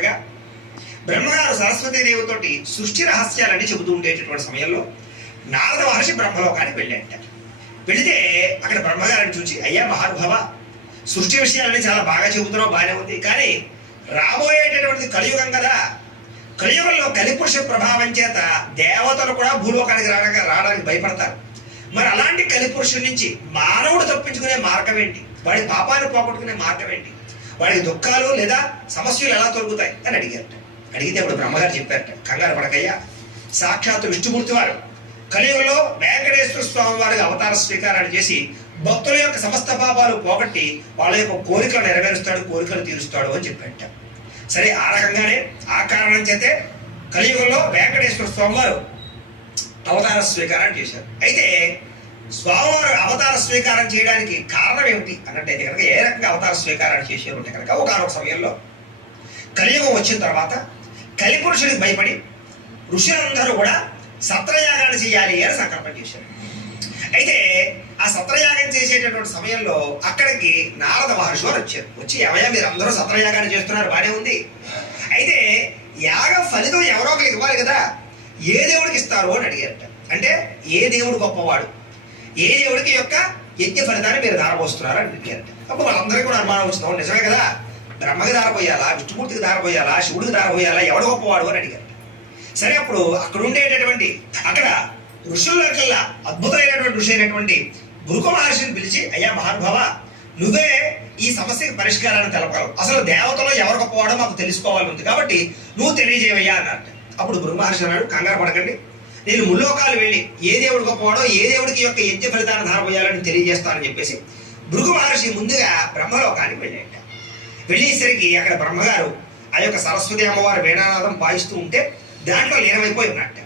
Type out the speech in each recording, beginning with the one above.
ఉండగా బ్రహ్మగారు సరస్వతీదేవితోటి సృష్టి రహస్యాలన్నీ చెబుతూ ఉండేటటువంటి సమయంలో నారద మహర్షి బ్రహ్మలోకానికి వెళ్ళాట. వెళితే అక్కడ బ్రహ్మగారిని చూసి, అయ్యా మహానుభావ, సృష్టి విషయాలన్నీ చాలా బాగా చెబుతున్నావు, బాగానే ఉంది, కానీ రాబోయేటటువంటిది కలియుగం కదా. కలియుగంలో కలిపురుష ప్రభావం చేత దేవతలు కూడా భూలోకానికి రావడానికి భయపడతారు. మరి అలాంటి కలిపురుషుడి నుంచి మానవుడు తప్పించుకునే మార్గం ఏంటి? వాడి పాపాన్ని పోగొట్టుకునే మార్గం ఏంటి? వాడికి దుఃఖాలు లేదా సమస్యలు ఎలా తొలుగుతాయి అని అడిగారట. అడిగితే అప్పుడు బ్రహ్మగారు చెప్పారట, కంగారు పడకయ్యా, సాక్షాత్తు విష్ణుమూర్తి వారు కలియుగంలో వెంకటేశ్వర స్వామి వారికి అవతార స్వీకారాన్ని చేసి భక్తుల యొక్క సమస్త పాపాలు పోగొట్టి వాళ్ళ యొక్క కోరికలు నెరవేరుస్తాడు, కోరికలు తీరుస్తాడు అని చెప్పారట. సరే, ఆ రకంగానే ఆ కారణం చేతే కలియుగంలో వెంకటేశ్వర స్వామి వారు అవతార స్వీకారం చేశారు. అయితే స్వామివారు అవతార స్వీకారం చేయడానికి కారణం ఏమిటి అన్నట్టయితే కనుక, ఏ రకంగా అవతార స్వీకారం చేశారు అంటే కనుక, ఒకనొక సమయంలో కలియుగం వచ్చిన తర్వాత కలిపురుషుడికి భయపడి ఋషులందరూ కూడా సత్రయాగాన్ని చేయాలి అని సంకల్పం చేశారు. అయితే ఆ సత్రయాగం చేసేటటువంటి సమయంలో అక్కడికి నారద మహర్షి వారు వచ్చారు. వచ్చి, ఏమయ్యా మీరు అందరూ సత్రయాగాన్ని చేస్తున్నారు, బానే ఉంది, అయితే యాగ ఫలితం ఎవరో ఒకరికి ఇవ్వాలి కదా, ఏ దేవుడికి ఇస్తారు అని అడిగారట. అంటే ఏ దేవుడు గొప్పవాడు, ఏ దేవుడికి యొక్క యజ్ఞ ఫలితాన్ని మీరు దారపోస్తున్నారు అని అడిగారట. అప్పుడు వాళ్ళందరికీ కూడా అనుమానం వచ్చింది, నిజమే కదా, బ్రహ్మకి దారపోయాలా, విష్ణుమూర్తికి దారపోయాలా, శివుడికి దారపోయాలా, ఎవడు గొప్పవాడు అని అడిగారు. సరే, అప్పుడు అక్కడ ఉండేటటువంటి అక్కడ ఋషులకల్లా అద్భుతమైనటువంటి ఋషి అయినటువంటి భృగు మహర్షిని పిలిచి, అయ్యా మహానుభావ, నువ్వే ఈ సమస్యకి పరిష్కారాన్ని తెలపగలవు, అసలు దేవతలో ఎవరు గొప్పవాడో మాకు తెలుసుకోవాలని ఉంది, కాబట్టి నువ్వు తెలియజేవయ్యా అన్నట్ట. అప్పుడు భృగు మహర్షి అన్నాడు, కంగారు పడకండి, నేను ముల్లోకాలు వెళ్ళి ఏ దేవుడు గొప్పవాడో, ఏ దేవుడికి యొక్క యజ్ఞ ఫలితాన్ని ధారపోయాలని తెలియజేస్తానని చెప్పేసి భృగు మహర్షి ముందుగా బ్రహ్మలోకానికి వెళ్ళాట. వెళ్ళేసరికి అక్కడ బ్రహ్మగారు ఆ యొక్క సరస్వతి అమ్మవారు వేణానాదం వాయిస్తూ ఉంటే దాంట్లో లీనమైపోయి ఉన్నట్ట.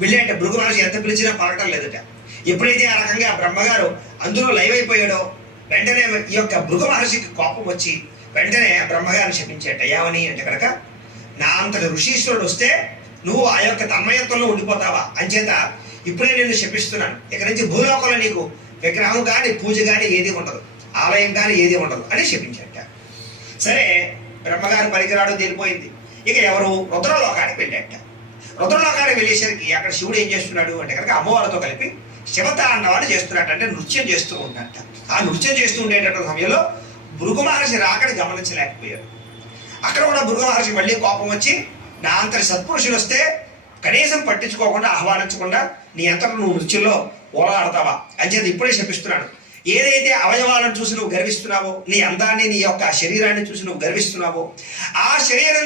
వెళ్ళేట భృగు మహర్షి ఎంత పిలిచినా పలకటం లేదట. ఎప్పుడైతే ఆ రకంగా బ్రహ్మగారు అందులో లైవ్ అయిపోయాడో వెంటనే ఈ యొక్క భృగు మహర్షికి కోపం వచ్చి వెంటనే బ్రహ్మగారిని శపించేట. ఏమని అంటే కనుక, నా అంతటి ఋషీశ్వరుడు వస్తే నువ్వు ఆ యొక్క తన్మయత్వంలో ఉండిపోతావా, అంచేత ఇప్పుడే నేను శపిస్తున్నాను, ఇక నుంచి భూలోకంలో నీకు విగ్రహం కానీ పూజ కానీ ఏది ఉండదు, ఆలయం కానీ ఏది ఉండదు అని శపించట. సరే, బ్రహ్మగారి పరికరాడు తెలిపోయింది. ఇక ఎవరు రుద్రలోకానికి వెళ్ళాట. రుద్రలోకానికి వెళ్ళేసరికి అక్కడ శివుడు ఏం చేస్తున్నాడు అంటే కనుక, అమ్మవారితో కలిపి శివతాండవాన్ని చేస్తున్నట్టు, అంటే నృత్యం చేస్తూ ఉన్నట్ట. ఆ నృత్యం చేస్తూ ఉండేటటువంటి సమయంలో భృగు మహర్షి రాకని గమనించలేకపోయారు. అక్కడ కూడా భృగు మహర్షి మళ్ళీ కోపం వచ్చి, నా అంతటి సత్పురుషులు వస్తే కనీసం పట్టించుకోకుండా ఆహ్వానించకుండా నీ అంతటా నువ్వు నృత్యంలో ఓలాడతావా అంచేది ఇప్పుడే శపిస్తున్నాను. ఏదైతే అవయవాలను చూసి నువ్వు గర్విస్తున్నావో, నీ అందాన్ని, నీ యొక్క శరీరాన్ని చూసి నువ్వు గర్విస్తున్నావో, ఆ శరీరం